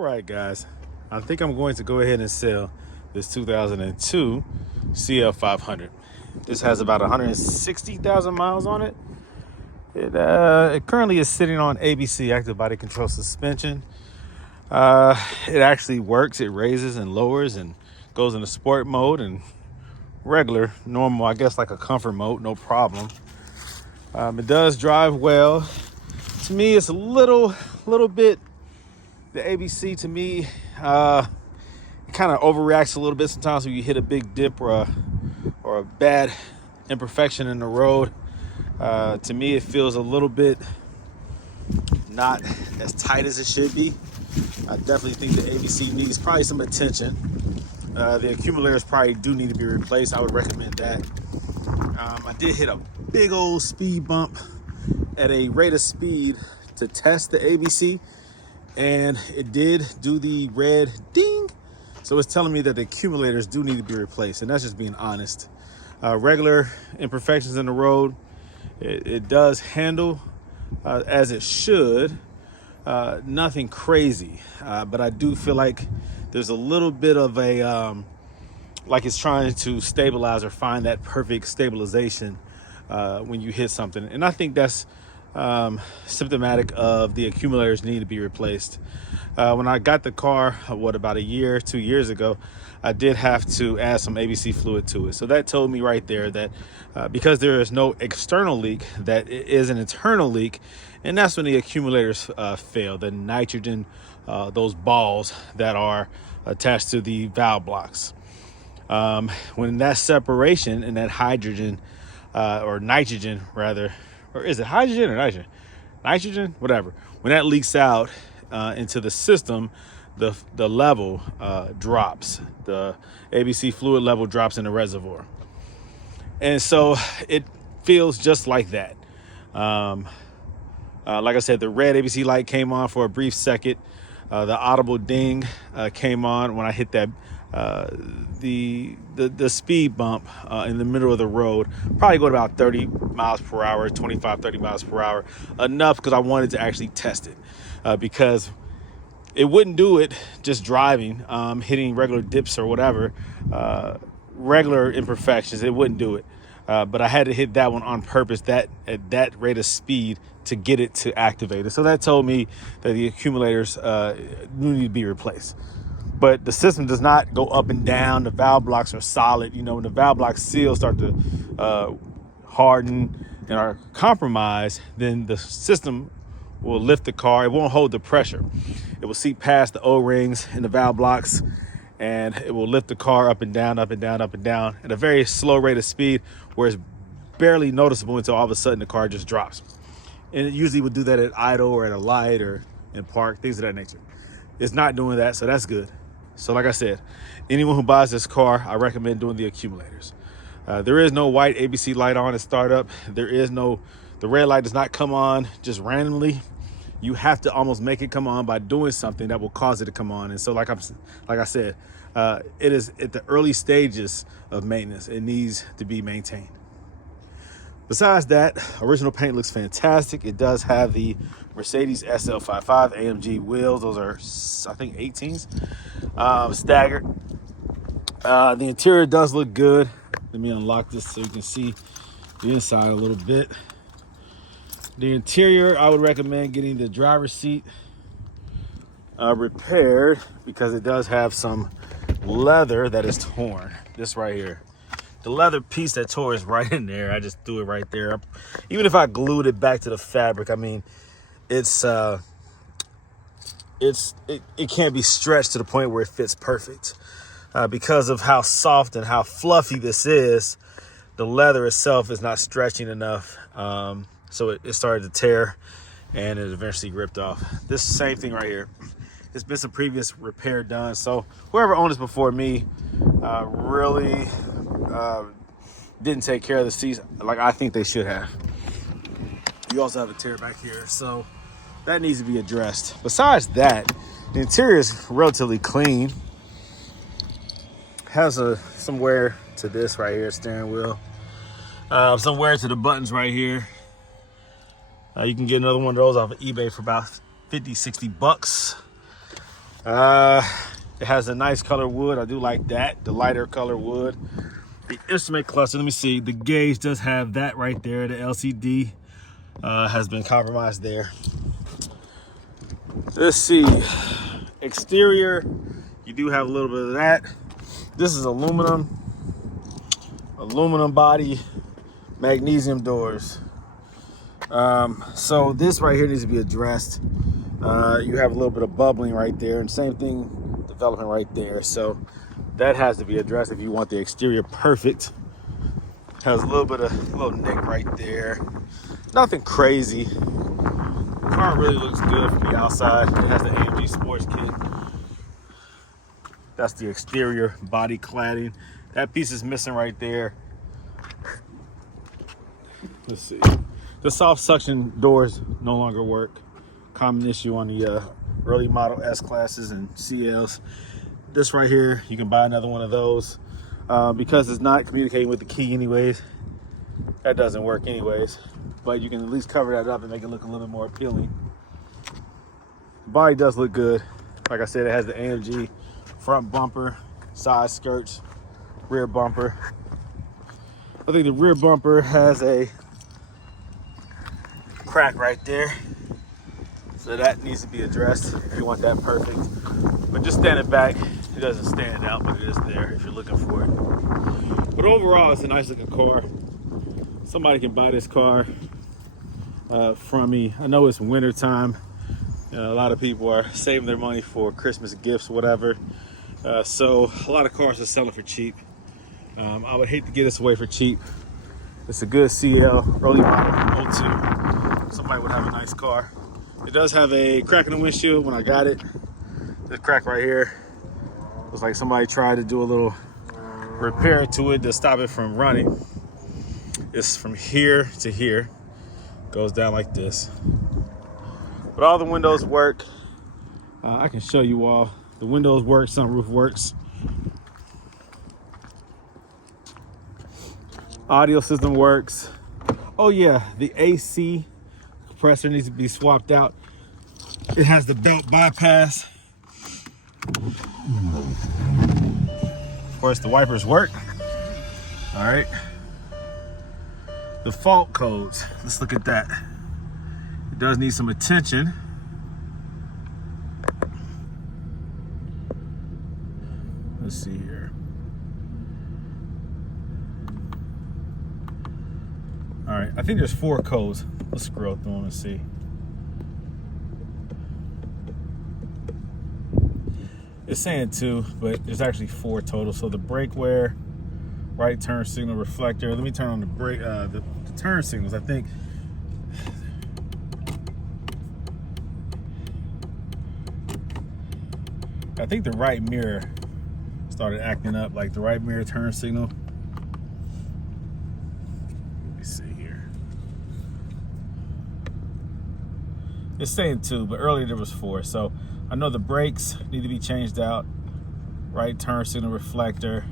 right, guys, I think I'm going to go ahead and sell this 2002 CL500. This has about 160,000 miles on it. It currently is sitting on ABC, active body control suspension. It actually works. It raises and lowers and goes into sport mode and regular, normal, I guess like a comfort mode, no problem. It does drive well. To me, it's a little bit, the ABC to me, it kind of overreacts a little bit sometimes when you hit a big dip or a bad imperfection in the road. To me, it feels a little bit not as tight as it should be. I definitely think the ABC needs probably some attention. The accumulators probably do need to be replaced. I would recommend that. I did hit a big old speed bump at a rate of speed to test the ABC, and it did do the red ding. So it's telling me that the accumulators do need to be replaced, and that's just being honest. Regular imperfections in the road, it does handle as it should. Nothing crazy, but I do feel like there's a little bit of a like it's trying to stabilize or find that perfect stabilization when you hit something, and I think that's symptomatic of the accumulators need to be replaced. When I got the car, about 2 years ago, I did have to add some ABC fluid to it. So that told me right there that because there is no external leak, that it is an internal leak, and that's when the accumulators fail. The nitrogen, those balls that are attached to the valve blocks. When that separation and that hydrogen or nitrogen rather, or is it hydrogen or nitrogen? Nitrogen, whatever. When that leaks out into the system, the level drops. The ABC fluid level drops in the reservoir. And so it feels just like that. Like I said, the red ABC light came on for a brief second. The audible ding came on when I hit that the speed bump in the middle of the road, probably going about 30 miles per hour, 25, 30 miles per hour, enough because I wanted to actually test it because it wouldn't do it just driving, hitting regular dips or whatever, regular imperfections, it wouldn't do it. But I had to hit that one on purpose, at that rate of speed, to get it to activate it. So that told me that the accumulators need to be replaced. But the system does not go up and down. The valve blocks are solid. You know, when the valve blocks seal start to harden and are compromised, then the system will lift the car. It won't hold the pressure. It will seep past the O-rings and the valve blocks, and it will lift the car up and down, up and down, up and down at a very slow rate of speed where it's barely noticeable until all of a sudden the car just drops. And it usually would do that at idle or at a light or in park, things of that nature. It's not doing that, so that's good. So like I said, anyone who buys this car, I recommend doing the accumulators. There is no white ABC light on at startup. The red light does not come on just randomly. You have to almost make it come on by doing something that will cause it to come on. And so like I said, it is at the early stages of maintenance. It needs to be maintained. Besides that, original paint looks fantastic. It does have the Mercedes SL500 AMG wheels. Those are, I think, 18s, staggered. The interior does look good. Let me unlock this so you can see the inside a little bit. The interior, I would recommend getting the driver's seat repaired because it does have some leather that is torn. This right here. The leather piece that tore is right in there. I just threw it right there. Even if I glued it back to the fabric, I mean, it can't be stretched to the point where it fits perfect. Because of how soft and how fluffy this is, the leather itself is not stretching enough. So it started to tear and it eventually ripped off. This same thing right here. There's been some previous repair done. So whoever owned this before me really didn't take care of the seats like I think they should have. You also have a tear back here. So that needs to be addressed. Besides that, the interior is relatively clean. Has some wear to this right here, steering wheel. Some wear to the buttons right here. You can get another one of those off of eBay for about 50, 60 bucks. It has a nice color wood. I do like that, the lighter color wood. The instrument cluster, let me see. The gauge does have that right there. The LCD has been compromised there. Let's see. Exterior, you do have a little bit of that. This is aluminum body, magnesium doors. So this right here needs to be addressed. You have a little bit of bubbling right there, and same thing developing right there. So that has to be addressed if you want the exterior perfect. Has a little nick right there. Nothing crazy. The car really looks good from the outside. It has the AMG Sports Kit. That's the exterior body cladding. That piece is missing right there. Let's see. The soft suction doors no longer work. Common issue on the early model S classes and CLs. This right here, you can buy another one of those because it's not communicating with the key anyways. That doesn't work anyways, but you can at least cover that up and make it look a little bit more appealing. The body does look good. Like I said, it has the AMG front bumper, side skirts, rear bumper. I think the rear bumper has a crack right there, so that needs to be addressed if you want that perfect. But just standing back, it doesn't stand out, but it is there if you're looking for it. But overall, it's a nice looking car. Somebody can buy this car from me. I know it's winter time. A lot of people are saving their money for Christmas gifts, whatever. So a lot of cars are selling for cheap. I would hate to get this away for cheap. It's a good CL, early model 02. Somebody would have a nice car. It does have a crack in the windshield when I got it. This crack right here was like somebody tried to do a little repair to it to stop it from running. It's from here to here. Goes down like this. But all the windows work. I can show you all. The windows work, sunroof works. Audio system works. Oh yeah, the AC compressor needs to be swapped out. It has the belt bypass. Of course, the wipers work. All right. The fault codes, let's look at that. It does need some attention. Let's see here. All right, I think there's 4 codes. Let's scroll through them and see. It's saying 2, but there's actually 4 total. So the brake wear, right turn signal reflector. Let me turn on the brake, the turn signals. I think the right mirror started acting up, like the right mirror turn signal. Let me see here. It's saying 2, but earlier there was 4. So I know the brakes need to be changed out. Right turn signal reflector.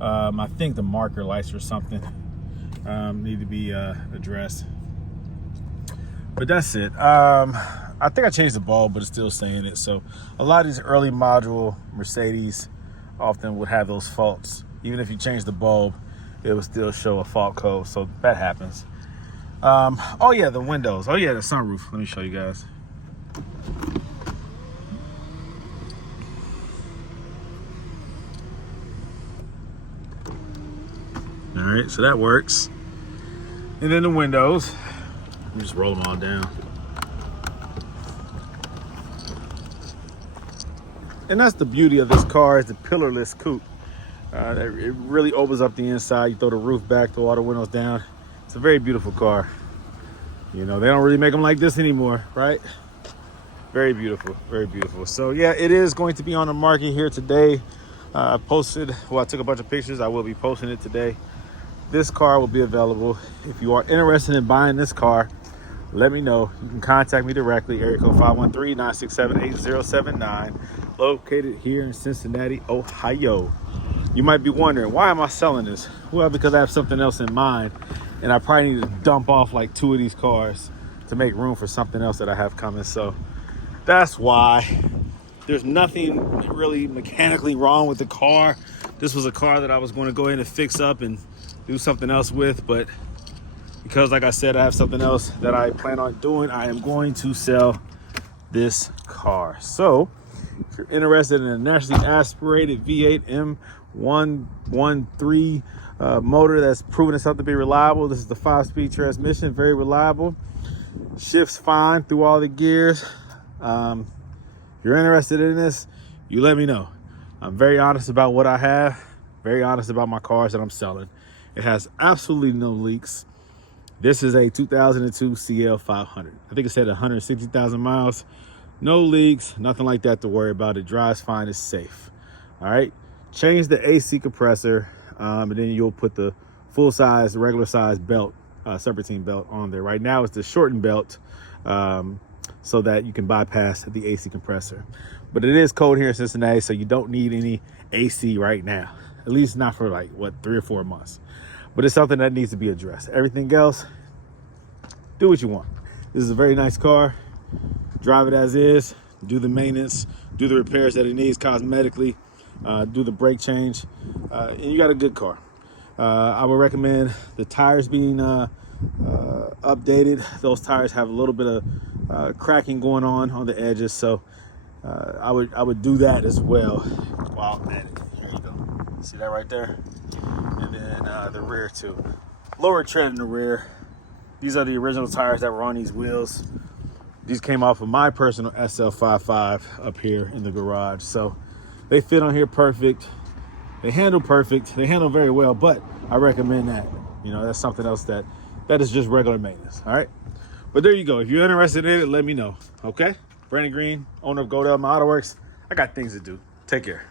I think the marker lights or something need to be addressed. But that's it. I think I changed the bulb, but it's still saying it. So a lot of these early module Mercedes often would have those faults. Even if you change the bulb, it will still show a fault code. So that happens. Oh yeah, the windows. Oh yeah, the sunroof. Let me show you guys. All right, so that works. And then the windows, let me just roll them all down. And that's the beauty of this car, is the pillarless coupe. It really opens up the inside. You throw the roof back, throw all the windows down. It's a very beautiful car. You know, they don't really make them like this anymore, right? Very beautiful, very beautiful. So yeah, it is going to be on the market here today. I took a bunch of pictures. I will be posting it today. This car will be available. If you are interested in buying this car, let me know. You can contact me directly, area code 513-967-8079, located here in Cincinnati, Ohio. You might be wondering, why am I selling this? Well, because I have something else in mind, and I probably need to dump off like 2 of these cars to make room for something else that I have coming. So that's why. There's nothing really mechanically wrong with the car. This was a car that I was going to go ahead and fix up and do something else with, but because, like I said, I have something else that I plan on doing, I am going to sell this car. So if you're interested in a naturally aspirated V8 M113 motor that's proven itself to be reliable, this is the 5-speed transmission, very reliable, shifts fine through all the gears. If you're interested in this, you let me know. I'm very honest about what I have, very honest about my cars that I'm selling. It has absolutely no leaks. This is a 2002 CL500. I think it said 160,000 miles. No leaks, nothing like that to worry about. It drives fine, it's safe. All right, change the AC compressor, and then you'll put the full size, regular size belt, serpentine belt on there. Right now it's the shortened belt, so that you can bypass the AC compressor. But it is cold here in Cincinnati, so you don't need any AC right now. At least not for like, what, 3 or 4 months. But it's something that needs to be addressed. Everything else, do what you want. This is a very nice car. Drive it as is, do the maintenance, do the repairs that it needs cosmetically, do the brake change, and you got a good car. I would recommend the tires being updated. Those tires have a little bit of cracking going on the edges, so I would do that as well. Wow, man, here you go. See that right there? And then the rear too. Lower tread in the rear. These are the original tires that were on these wheels. These came off of my personal CL500 up here in the garage. So they fit on here perfect. They handle perfect. They handle very well, but I recommend that. You know, that's something else that is just regular maintenance, all right? But there you go. If you're interested in it, let me know, okay? Brandon Green, owner of Gold Element Autoworks. I got things to do. Take care.